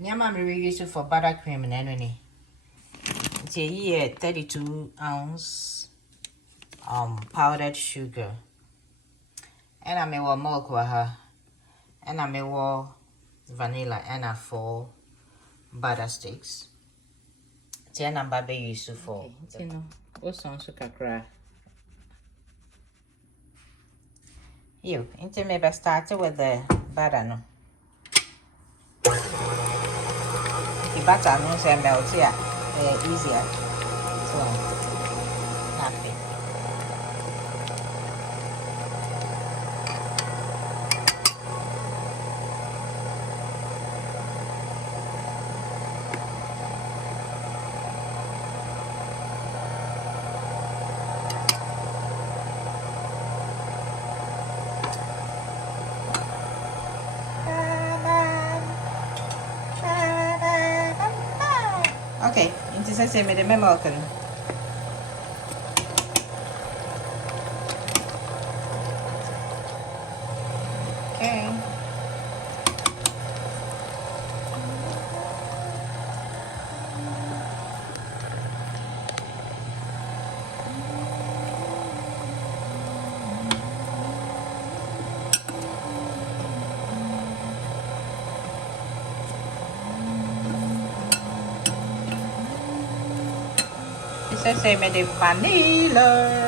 Nyama me use for buttercream and any. It's a here 32-ounce powdered sugar. And I may want milk with her. And I may want vanilla and a 4 butter sticks. It's a number be used for. You know, what sounds so kakra. You, into maybe started with the butter no. The butter no say melt here, easier. So, nothing. Okay, into say me the milk. Okay. This is me the vanilla.